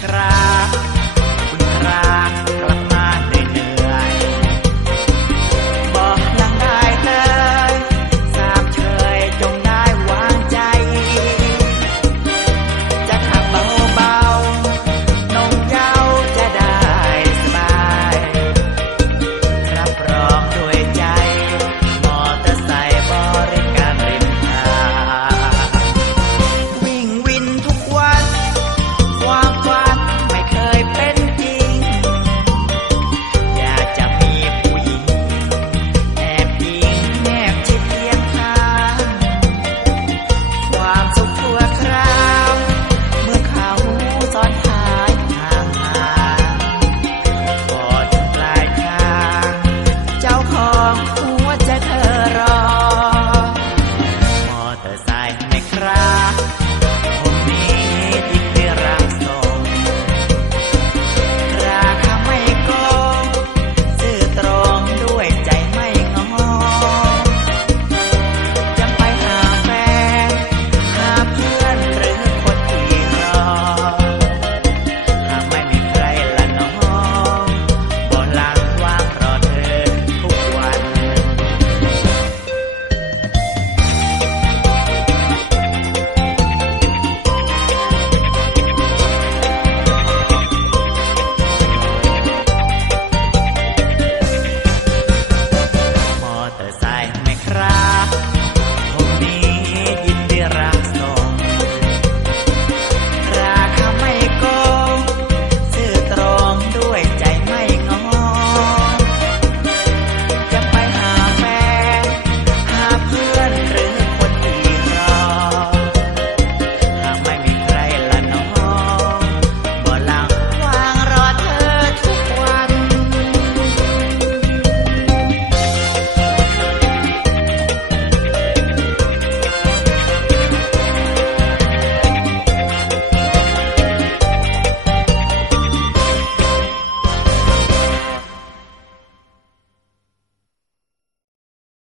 край.